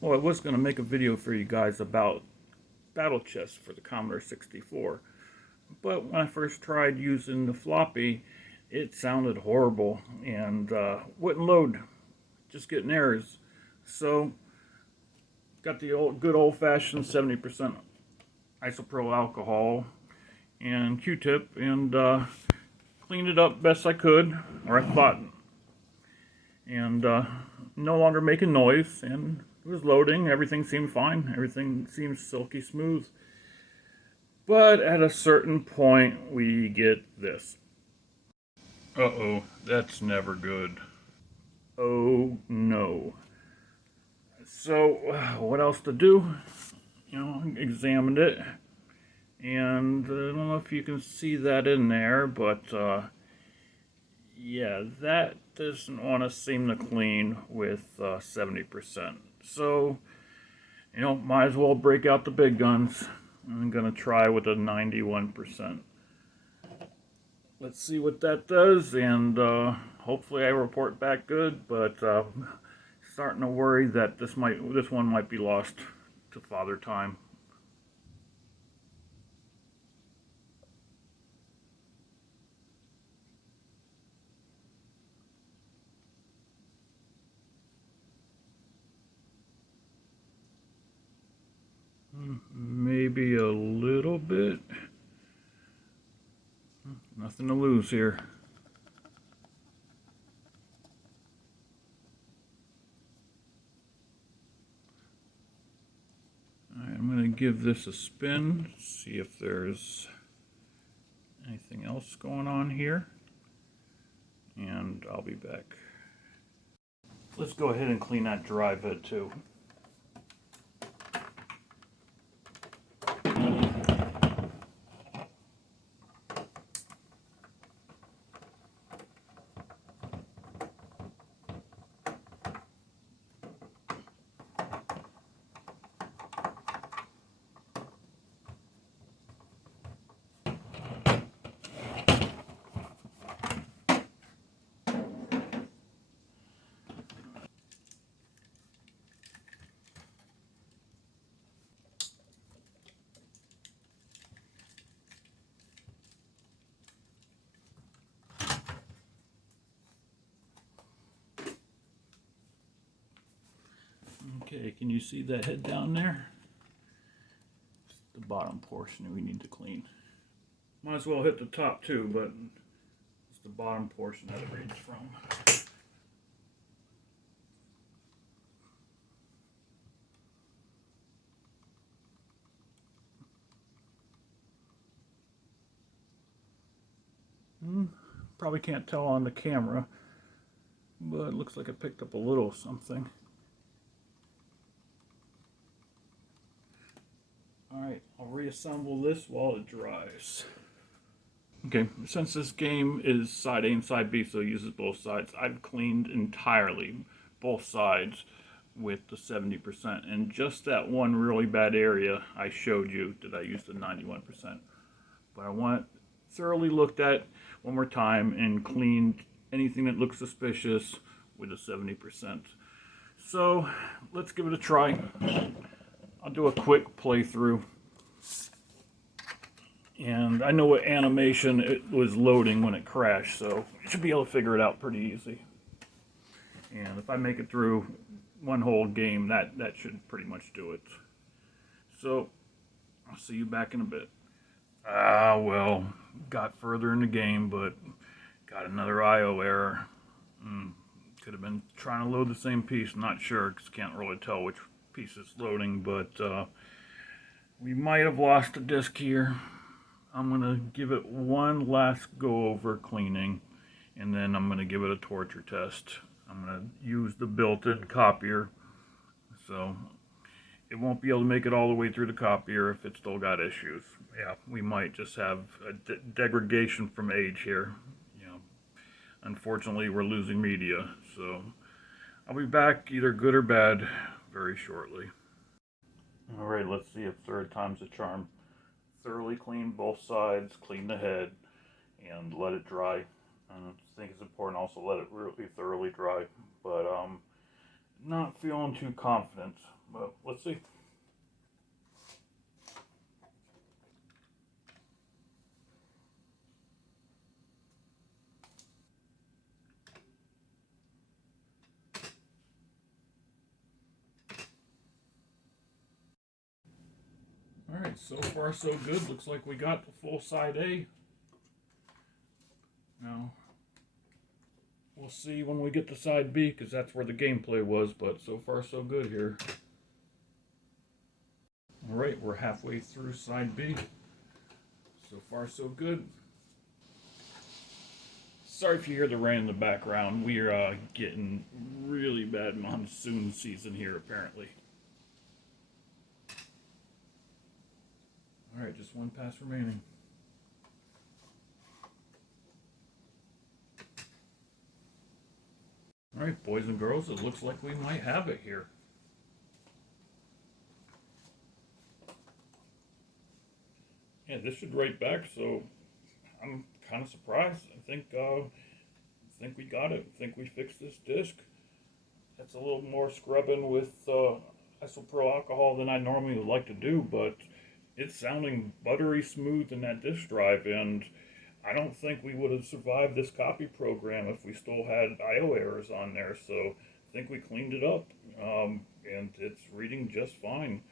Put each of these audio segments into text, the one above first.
Well, I was going to make a video for you guys about battle chests for the Commodore 64, but when I first tried using the floppy, it sounded horrible and wouldn't load, just getting errors. So, got the good old-fashioned 70% isopropyl alcohol and Q-tip and cleaned it up best I could, or I thought, and no longer making noise, and it was loading. Everything seemed fine. Everything seemed silky smooth. But at a certain point, we get this. Uh-oh, that's never good. Oh no. So, what else to do? Examined it, and I don't know if you can see that in there, but yeah, that doesn't want to seem to clean with 70%. So, might as well break out the big guns. I'm gonna try with a 91%. Let's see what that does, and hopefully I report back good. But starting to worry that this one might be lost to Father Time. Maybe a little bit. Nothing to lose here. Alright, I'm going to give this a spin, see if there's anything else going on here, and I'll be back. Let's go ahead and clean that drive head too. Okay, can you see that head down there? It's the bottom portion we need to clean. Might as well hit the top too, but it's the bottom portion that it reads from. Probably can't tell on the camera, but it looks like I picked up a little something. Alright, I'll reassemble this while it dries. Okay, since this game is side A and side B, so it uses both sides, I've cleaned entirely both sides with the 70%. And just that one really bad area I showed you that I used the 91%. But I want it thoroughly looked at one more time and cleaned anything that looks suspicious with the 70%. So let's give it a try. I'll do a quick playthrough. And I know what animation it was loading when it crashed, so I should be able to figure it out pretty easy. And if I make it through one whole game, that should pretty much do it. So, I'll see you back in a bit. Well, got further in the game, but got another I/O error. Could have been trying to load the same piece, not sure, because can't really tell which piece is loading, but we might have lost a disk here. I'm going to give it one last go over cleaning, and then I'm going to give it a torture test. I'm going to use the built-in copier, so it won't be able to make it all the way through the copier if it's still got issues. Yeah, we might just have a degradation from age here. Unfortunately, we're losing media, so I'll be back either good or bad very shortly. Alright, let's see if third time's a charm. Thoroughly clean both sides, clean the head, and let it dry. I think it's important also let it really thoroughly dry. But Not feeling too confident, but let's see. Alright, so far so good. Looks like we got the full side A. Now, we'll see when we get to side B, because that's where the gameplay was, but so far so good here. Alright, we're halfway through side B. So far so good. Sorry if you hear the rain in the background. We're getting really bad monsoon season here, apparently. Alright, just one pass remaining. Alright, boys and girls, it looks like we might have it here. Yeah, this should write back, so I'm kind of surprised. I think we got it. I think we fixed this disc. That's a little more scrubbing with isopropyl alcohol than I normally would like to do, but it's sounding buttery smooth in that disk drive, and I don't think we would have survived this copy program if we still had I/O errors on there. So I think we cleaned it up, and it's reading just fine.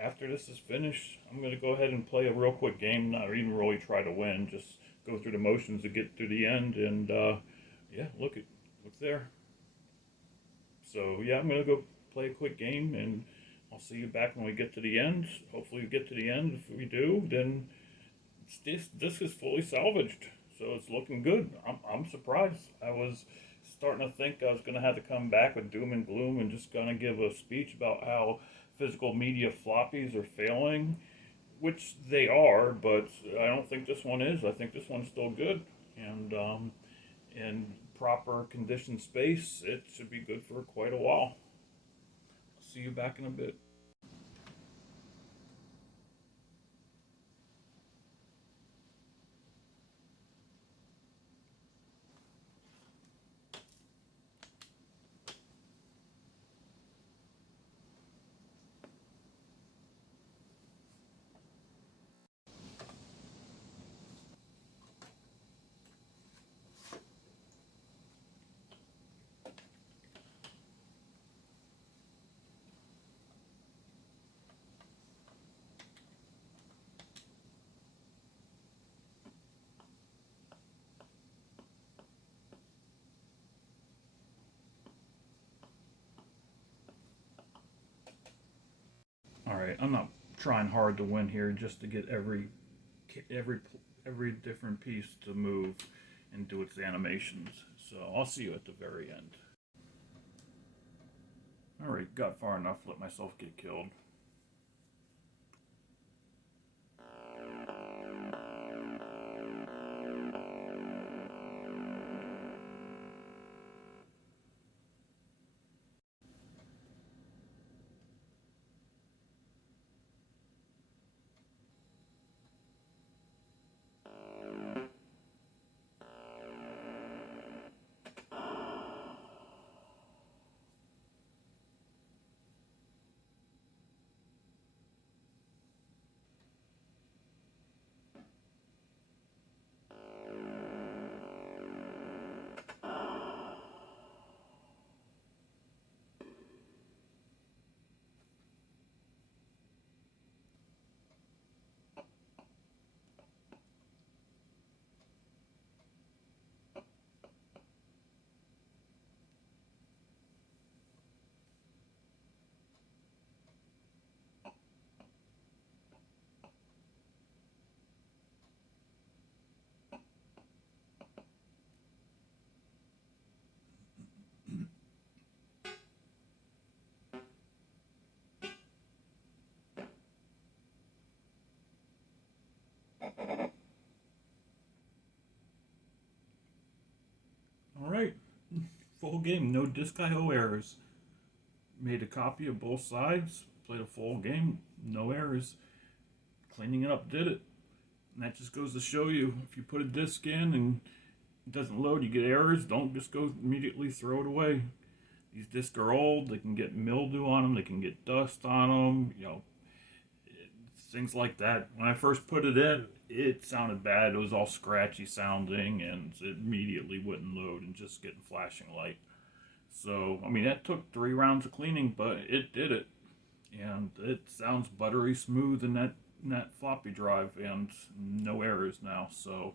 After this is finished, I'm going to go ahead and play a real quick game, not even really try to win, just go through the motions to get to the end, and yeah, look there. So yeah, I'm going to go play a quick game, and I'll see you back when we get to the end. Hopefully we get to the end. If we do, then this is fully salvaged, so it's looking good. I'm surprised. I was starting to think I was going to have to come back with doom and gloom and just going to give a speech about how physical media floppies are failing, which they are, but I don't think this one is. I think this one's still good, and in proper conditioned space, it should be good for quite a while. See you back in a bit. All right, I'm not trying hard to win here, just to get every every different piece to move and do its animations. So I'll see you at the very end. All right, got far enough to let myself get killed. All right, full game, no disk I/O errors. Made a copy of both sides, played a full game, no errors. Cleaning it up did it. And that just goes to show you, if you put a disk in and it doesn't load, you get errors, don't just go immediately throw it away. These discs are old. They can get mildew on them. They can get dust on them. Things like that. When I first put it in, it sounded bad. It was all scratchy sounding, and it immediately wouldn't load and just getting flashing light. So, I mean, that took 3 rounds of cleaning, but it did it. And it sounds buttery smooth in that floppy drive, and no errors now. So,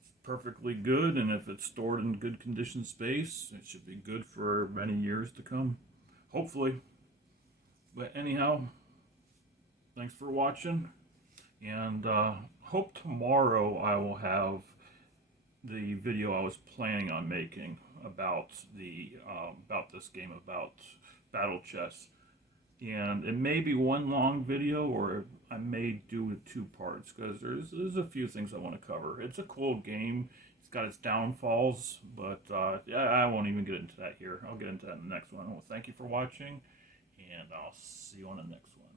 it's perfectly good, and if it's stored in good condition space, it should be good for many years to come. Hopefully. But anyhow, thanks for watching, and hope tomorrow I will have the video I was planning on making about this game, about battle chess. And it may be one long video, or I may do it 2 parts, because there's a few things I want to cover. It's a cool game. It's got its downfalls, but yeah, I won't even get into that here. I'll get into that in the next one. Well, thank you for watching, and I'll see you on the next one.